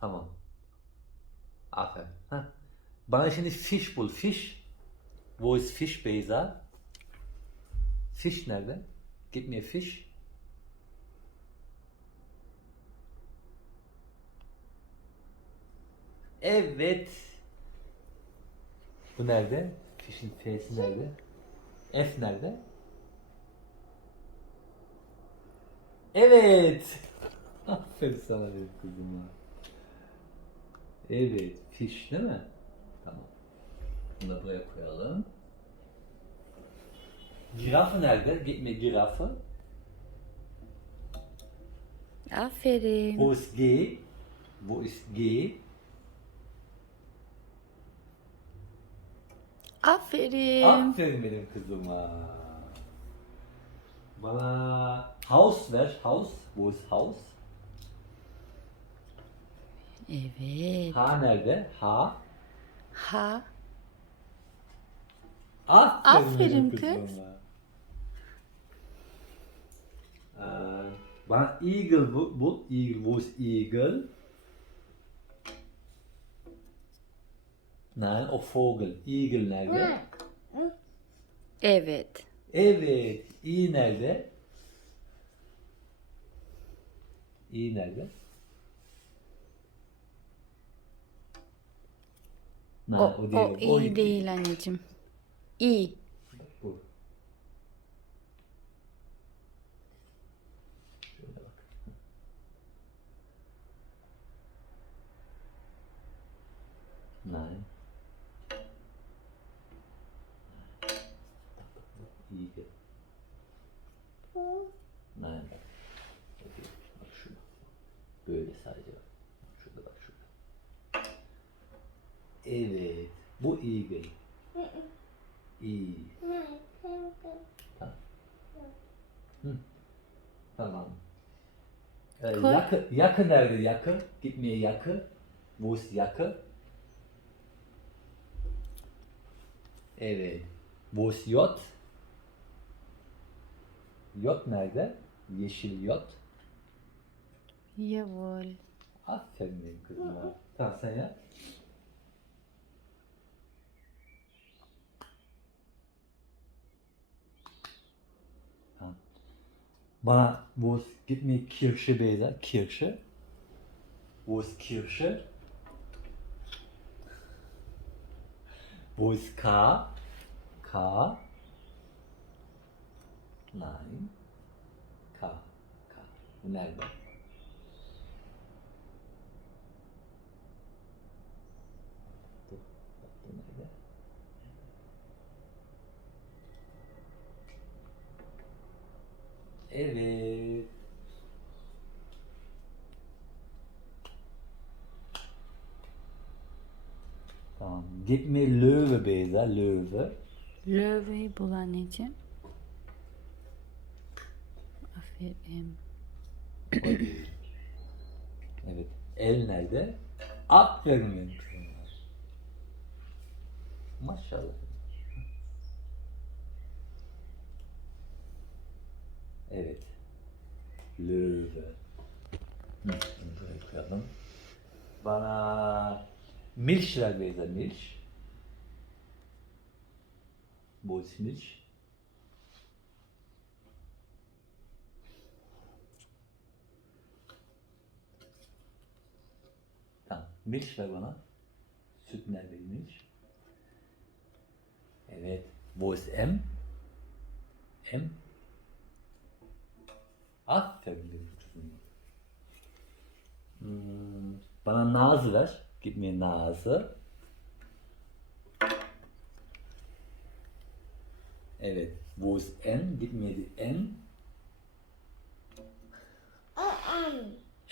Tamam. Aferin. Heh. Bana şimdi fish bul. Fish. İst fish Beyza? Fish nerede? Gib mir fish. Evet. Bu nerede? Fish'in F'si nerede? F nerede? Evet. Aferin sana benim kızım ya. Evet. Fish değil mi? Tamam. Bunu da buraya koyalım. Girafı nerede? Gitme girafı. Aferin. Wo ist G? Wo ist G? Aferin. Aferin benim kızıma. Bana house ver. House. Wo ist house? Evet. H nerede? H. Ha. Aferin, Aferin kız. Ee, bana eagle bu, bul. Eagle. İst eagle? Nein, o Vogel. Eagle nerede? Evet. Evet. İyi nerede? İyi nerede? O, Ha, o, iyi değil anneciğim. İyi. Bu. Şöyle bak. Nein. İyi şurada. Böyle sadece bak. Şurada bak şurada. Evet. Bu iyi değil. İyi. Tamam. Hı. Tamam. Ee, Koy. yakı, yakı nerede yakı? Gitmeye yakı. Bu yakı. Evet. Bu yot. Yot nerede? Yeşil yot. Jawohl. Aferin benim kızıma. Tamam sen yap. Ha. Bana wo ist, gib mir Kirsche Beyza. Kirsche. Wo ist Kirsche? Wo ist K? K? Nein. K. K. Nerede? Dur, bak bu nerede? Evet. Tamam. Gib mir Löwe Beyza, Löwe. Löwe'yi bul anneciğim. Aferin. Evet. El nerede? Aferin. Maşallah. Evet. Löwe. Bunu buraya koyalım. Bana Milch ver Beyza, Milch. İst Milch? Tamam. Milch ver bana. Süt nerede milch? Evet. İst M? M? Kızım. Hmm, bana Nase ver. Gib mir Nase. Evet. Wo ist N? Gib mir die N.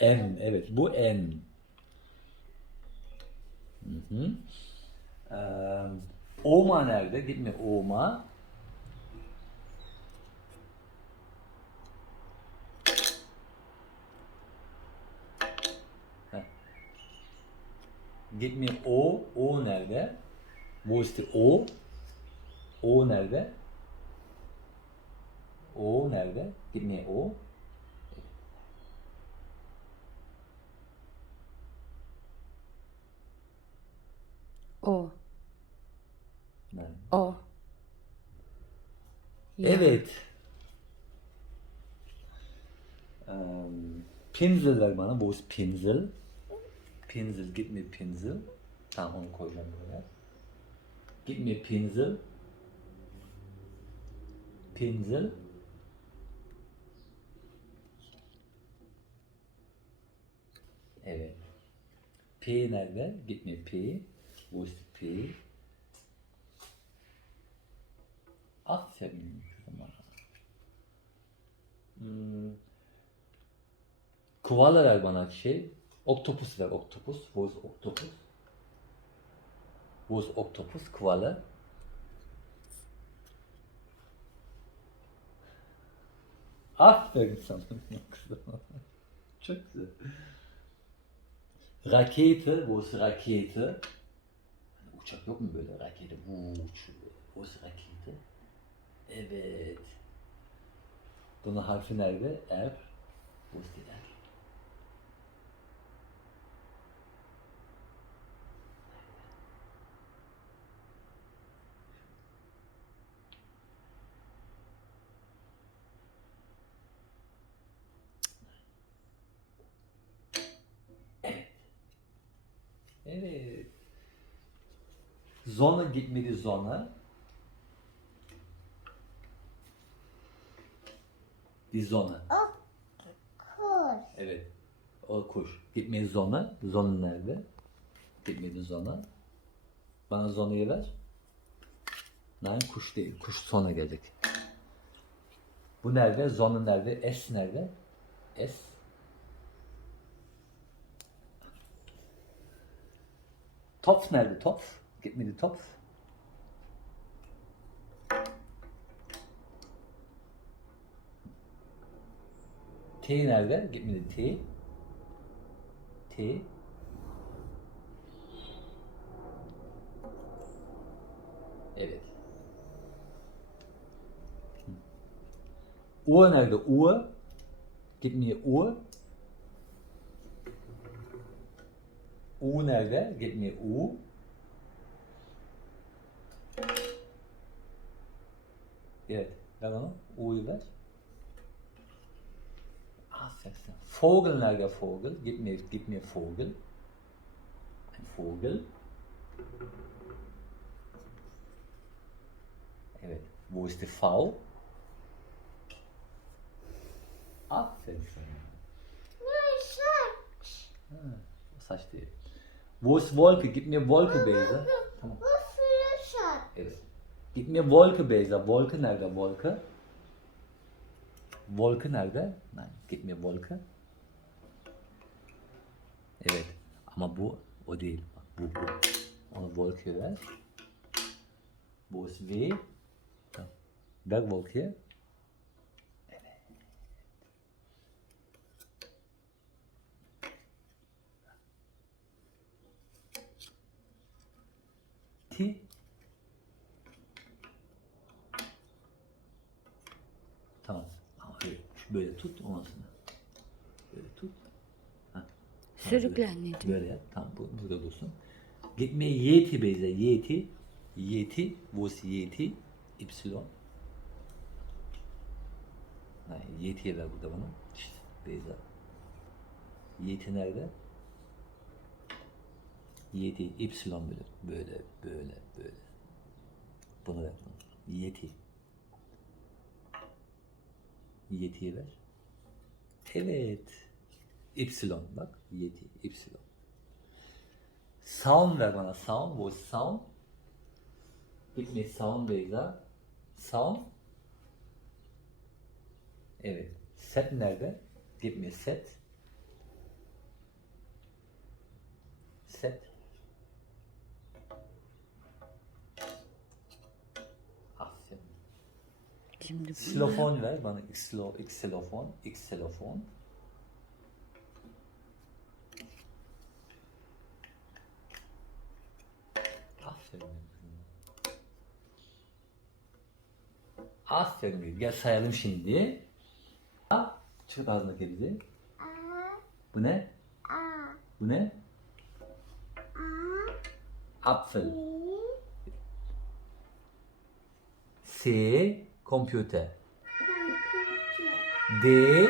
N. Evet. Bu N. Hı hı. Ee, Oma nerede? Gitme Oma. Gitme O. O nerede? Wo die O? O nerede? O nerede? Gitme O. O. Nein. O. Ya. Evet. Ähm, Pinsel ver bana. Wo ist Pinsel? Pinsel, gib mir Pinsel. Tamam onu koyacağım buraya. Gib mir Pinsel. Pinsel. Evet. P nerede? Gib mir P. Wo ist P? Aferin. Hmm. Koala ver bana şey. Oktopus ver oktopus. Wo ist oktopus? Wo ist oktopus? Koala. Aferin sana. Çok güzel. Rakete, wo ist Rakete? Uçak yok mu böyle rakete? İst Rakete? Evet. Bunun harfi nerede? R. Wo ist? Evet. Zona gitmedi zona. Die Sonne. Kuş. Evet. O kuş. Gitmedi zona. Zona nerede? Gitmedi zona. Bana zonayı ver. Nein kuş değil. Kuş sonra gelecek. Bu nerede? Zona nerede? S nerede? S. Topf nerede? Topf. Gitmedi Topf. T nerede? Gitmedi T. T. Evet. Uhr nerede? Uhr. Gib mir Uhr. U nerede? Gib mir U. Evet. Ver onu. U'yu ver. Aferin. Vogel nerede Vogel? Gib mir, gib mir Vogel. Ein Vogel. Evet. Wo ist die V? Aferin sana. Ne saç? O saç değil. Wo ist Wolke? Gib mir Wolke, Beyza. Tamam. Bu suya. Evet. Gib mir Wolke, Beyza. Wolke nerede Wolke? Wolke nerede? Nein. Gib mir Wolke. Evet. Ama bu o değil. Bak bu bu. Ona Wolke ver. Wo ist W? Tamam. Ver Wolke'ye. T. Ama öyle, böyle tut ondan sonra. Böyle tut. Ha. Sürükle böyle. anneciğim. Böyle yap. Tamam bu burada dursun. Gitme yeti beyze. Yeti. Yeti. İst yeti? Y. Ha, yetiye ver burada bana. İşte Beyza. Yeti nerede? Yeti. Y böyle. Böyle. Böyle. Böyle. Bunu ver. Bunu. Yeti. Yeti'ye ver. Evet. Y bak. Yeti. Y. Sound ver bana. Sound. İst Sound? Gib mir Sound Beyza. Sound. Evet. Set nerede? Gib mir set. Set. Şimdi Xilofon ver bana. Xilo, xilofon. Xilofon. Aferin. Aferin. Gel sayalım şimdi. A. Çık ağzındaki bizi. Bu ne? Bu ne? Apfel. C. Computer. D.